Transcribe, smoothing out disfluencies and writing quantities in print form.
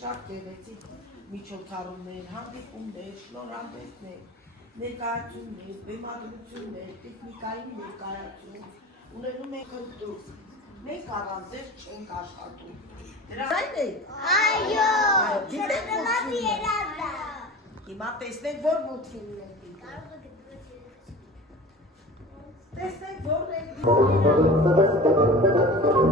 շատ գեղեցիկ միջոցառումներ, հանդիպումներ, շնորհանդեսներ, ներկայացումներ, բեմադրություններ, տեխնիկայի ներկայացում, ունենում ենք ընտրում, մենք առանց ձեզ չենք աշխատում։ Դրան եք։ Այո, Շոկոլադի երազա։ Հիմա տեսնենք, որ մուլտֆիլմն եք դիտում։ Տեսնենք, որն եք դիտում։